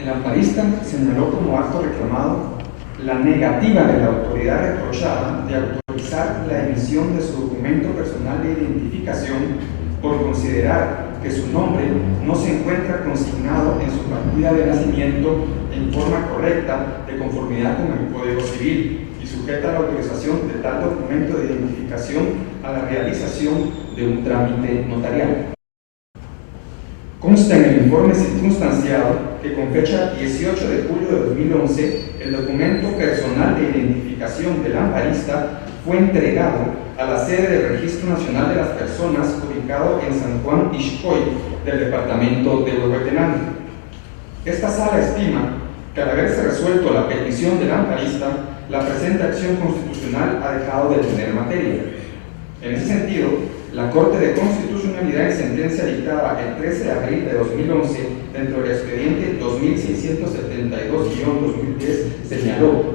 El amparista señaló como acto reclamado la negativa de la autoridad reprochada de autorizar la emisión de su documento personal de identificación por considerar que su nombre no se encuentra consignado en su partida de nacimiento en forma correcta de conformidad con el Código Civil y sujeta a la autorización de tal documento de identificación a la realización de un trámite notarial. Consta en el informe circunstanciado que con fecha 18 de julio de 2011 el documento personal de identificación del amparista fue entregado a la sede del Registro Nacional de las Personas ubicado en San Juan Ixcoy del departamento de Huehuetenango. Esta sala estima que al haberse resuelto la petición del amparista, la presente acción constitucional ha dejado de tener materia. En ese sentido, la Corte de Constitucionalidad en sentencia dictada el 13 de abril de 2011 dentro del expediente 2672-2010 señaló,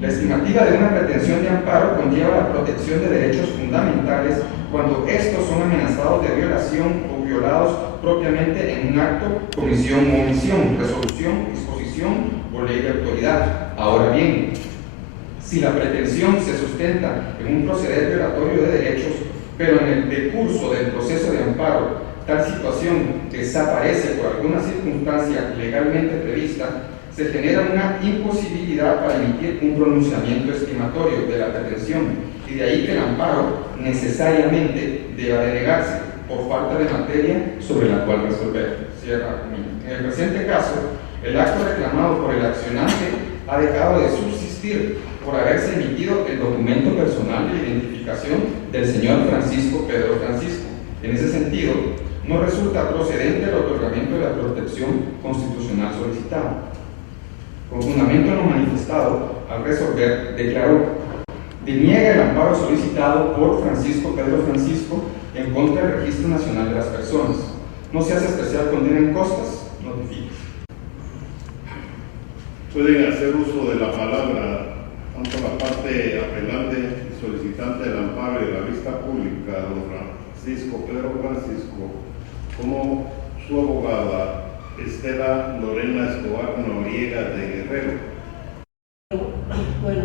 la estimativa de una pretensión de amparo conlleva la protección de derechos fundamentales cuando estos son amenazados de violación o violados propiamente en un acto, comisión o omisión, resolución, disposición o ley de autoridad. Ahora bien, si la pretensión se sustenta en un proceder violatorio de derechos, pero en el decurso del proceso de amparo tal situación desaparece por alguna circunstancia legalmente prevista, se genera una imposibilidad para emitir un pronunciamiento estimatorio de la pretensión, y de ahí que el amparo necesariamente deba denegarse por falta de materia sobre la cual resolver. Cierra comillas. En el presente caso, el acto reclamado por el accionante ha dejado de subsistir por haberse emitido el documento personal de identificación del señor Francisco Pedro Francisco. En ese sentido, no resulta procedente el otorgamiento de la protección constitucional solicitada. Con fundamento en lo manifestado, al resolver, declaró: deniega el amparo solicitado por Francisco Pedro Francisco en contra del Registro Nacional de las Personas. No se hace especial condena en costas. Notifica. Pueden hacer uso de la palabra tanto la parte apelante y solicitante del amparo y de la vista pública, don Francisco Pedro Francisco, como su abogada Estela Lorena Escobar Noriega de Guerrero. Bueno,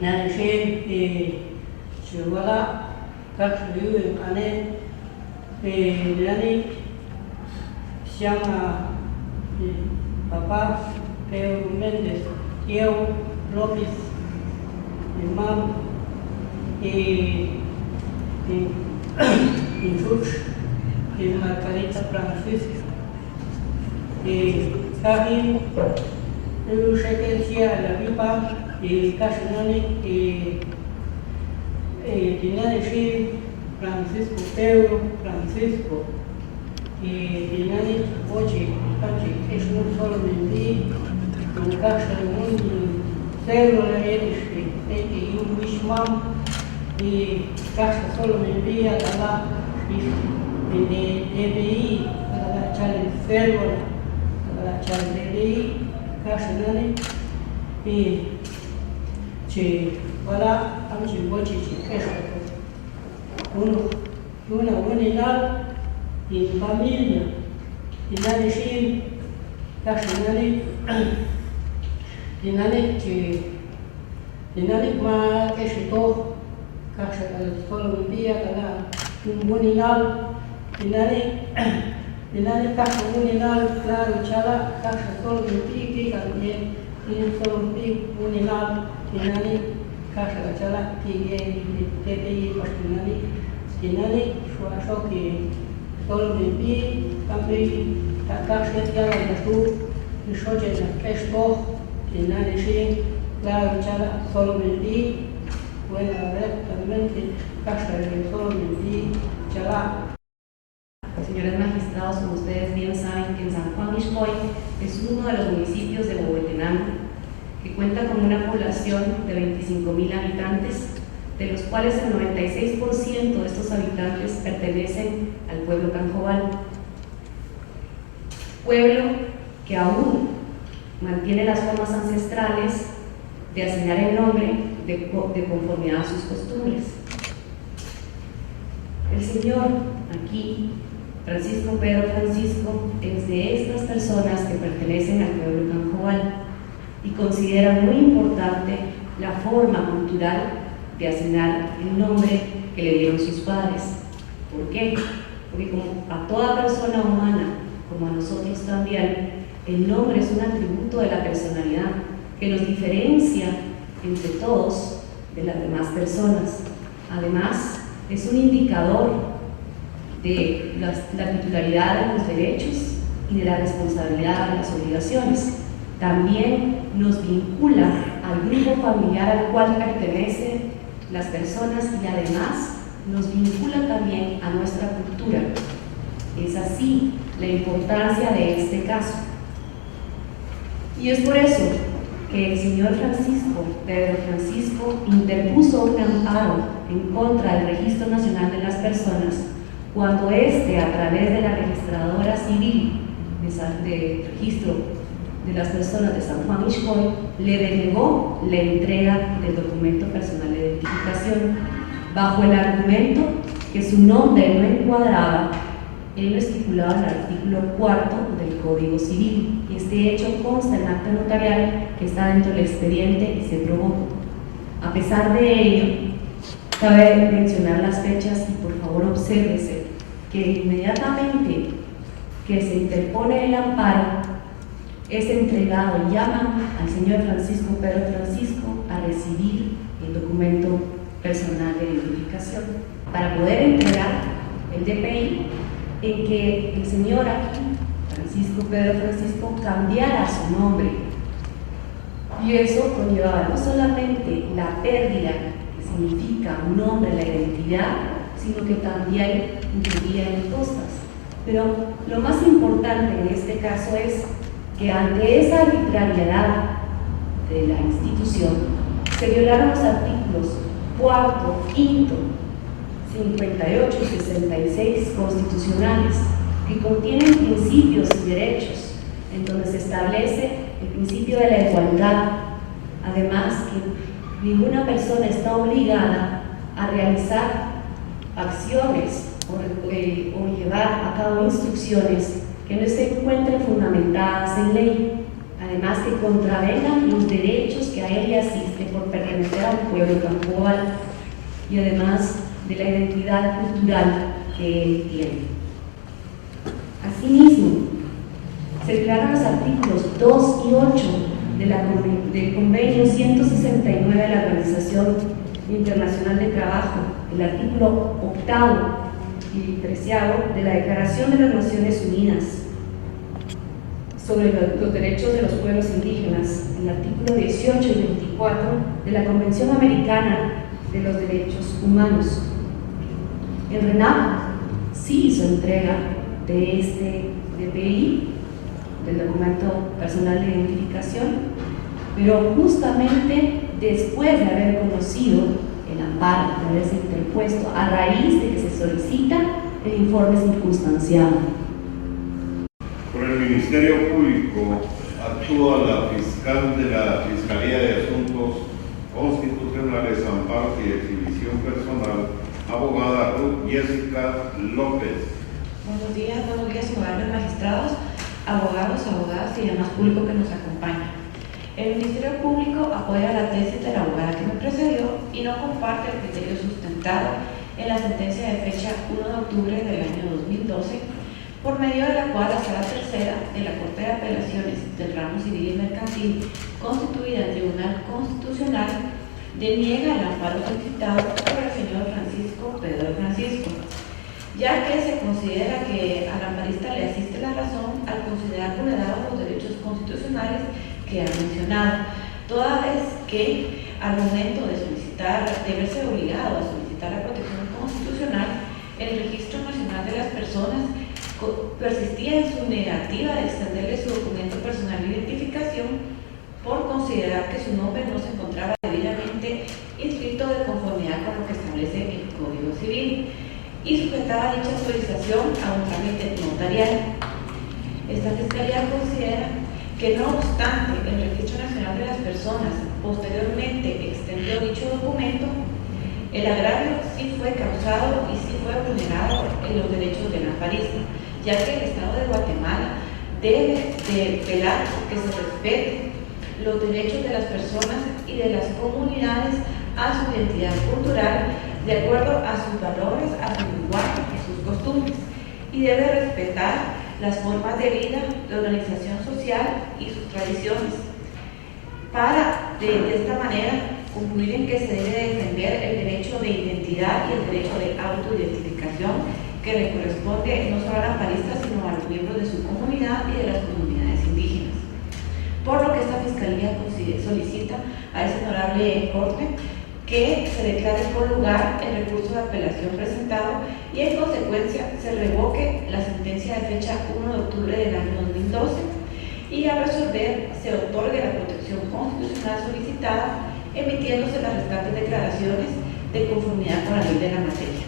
nada se wala kakriu ane nani se llama papá Pedro Méndez Diego López Imam y Ruth y Margarita Francisco. Kami sequencia la pipa y casi tenía decir Francisco Pedro Francisco y tenía oye casi es un solo mendigo con casa de un cero la y un wismam y casa solo mendiga la y de DBI para echar el cero la charlería, casanane, y che, para amchi bochi eso. Una unidad y familia, y nadie sin casanane, y nadie que, y nadie más que se todo, casa solo un día, cada un unidad, y nadie. Y nadie casa unidad, claro, chala, casa solo un pique, también tiene solo un pique, unidad, y nadie casa la chala, y TPI, y nadie, su que solo un pique, también la casa ya la tú, y soy en esto, y nadie sí, claro, chala, solo un pique, bueno, a ver, también casa de solo un pique, chala. Señores magistrados, como ustedes bien saben, que en San Juan Ixcoy es uno de los municipios de Huehuetenango que cuenta con una población de 25,000 habitantes, de los cuales el 96% de estos habitantes pertenecen al pueblo Canjobal, pueblo que aún mantiene las formas ancestrales de asignar el nombre de conformidad a sus costumbres. El señor aquí Francisco Pedro Francisco es de estas personas que pertenecen al pueblo Cancobal y considera muy importante la forma cultural de asignar el nombre que le dieron sus padres. ¿Por qué? Porque como a toda persona humana, como a nosotros también, el nombre es un atributo de la personalidad que nos diferencia entre todos de las demás personas. Además, es un indicador de la titularidad de los derechos y de la responsabilidad de las obligaciones. También nos vincula al grupo familiar al cual pertenecen las personas y además nos vincula también a nuestra cultura. Es así la importancia de este caso. Y es por eso que el señor Francisco, Pedro Francisco, interpuso un amparo en contra del Registro Nacional de las Personas cuando éste, a través de la registradora civil de registro de las personas de San Juan Ixcoy, le denegó la entrega del documento personal de identificación bajo el argumento que su nombre no encuadraba en lo estipulado en el artículo 4 del Código Civil. Este hecho consta en acta notarial que está dentro del expediente y se probó. A pesar de ello, cabe mencionar las fechas y por favor obsérvese que inmediatamente que se interpone el amparo es entregado y llama al señor Francisco Pedro Francisco a recibir el documento personal de identificación para poder entregar el DPI en que el señor aquí, Francisco Pedro Francisco, cambiara su nombre. Y eso conllevaba no solamente la pérdida que significa un nombre, la identidad, sino que también incluía en costas. Pero lo más importante en este caso es que ante esa arbitrariedad de la institución se violaron los artículos 4, 5, 58 y 66 constitucionales que contienen principios y derechos, en donde se establece el principio de la igualdad. Además, que ninguna persona está obligada a realizar acciones o llevar a cabo instrucciones que no se encuentren fundamentadas en ley, además que contravengan los derechos que a él le asiste por pertenecer al pueblo Cancobal y además de la identidad cultural que él tiene. Asimismo, se declaran los artículos 2 y 8 del Convenio 169 de la Organización Internacional de Trabajo, el artículo 8 y 13 de la Declaración de las Naciones Unidas sobre los derechos de los pueblos indígenas, el artículo 18 y 24 de la Convención Americana de los Derechos Humanos. El RENAP sí hizo entrega de este DPI, del documento personal de identificación, pero justamente después de haber conocido el amparo, de haberse interpuesto a raíz de que se solicita el informe circunstanciado. Por el Ministerio Público actúa la fiscal de la Fiscalía de Asuntos Constitucionales, Amparos y Exhibición Personal, abogada Ruth Jessica López. Buenos días, honorables magistrados, abogados, abogadas y demás público que nos acompaña. El Ministerio Público apoya la tesis de la abogada que me precedió y no comparte el criterio sustentado en la sentencia de fecha 1 de octubre del año 2012, por medio de la cual la Sala Tercera de la Corte de Apelaciones del Ramo Civil y Mercantil, constituida en Tribunal Constitucional, deniega el amparo solicitado por el señor Francisco Pedro Francisco, ya que se considera que al amparista le asiste la razón al considerar vulnerados los derechos constitucionales que ha mencionado, toda vez que al momento de solicitar, de verse obligado a solicitar la protección constitucional, el Registro Nacional de las Personas persistía en su negativa de extenderle su documento personal de identificación por considerar que su nombre no se encontraba debidamente inscrito de conformidad con lo que establece el Código Civil y sujetaba dicha autorización a un trámite notarial. Esta Fiscalía considera que no obstante el Registro Nacional de las Personas posteriormente extendió dicho documento, el agravio sí fue causado y sí fue fue vulnerado en los derechos del amparista, ya que el Estado de Guatemala debe de velar que se respeten los derechos de las personas y de las comunidades a su identidad cultural de acuerdo a sus valores, a su lenguaje, a sus costumbres, y debe respetar las formas de vida, de organización social y sus tradiciones, para de esta manera concluir en que se debe defender el derecho de identidad y el derecho de autoidentificación que le corresponde no solo a la amparista, sino a los miembros de su comunidad y de las comunidades indígenas. Por lo que esta Fiscalía solicita a esa honorable Corte que se declare por lugar el recurso de apelación presentado y en consecuencia se revoque la sentencia de fecha 1 de octubre del año 2012 y al resolver se otorgue la protección constitucional solicitada, emitiéndose las restantes declaraciones de conformidad con la ley de la materia.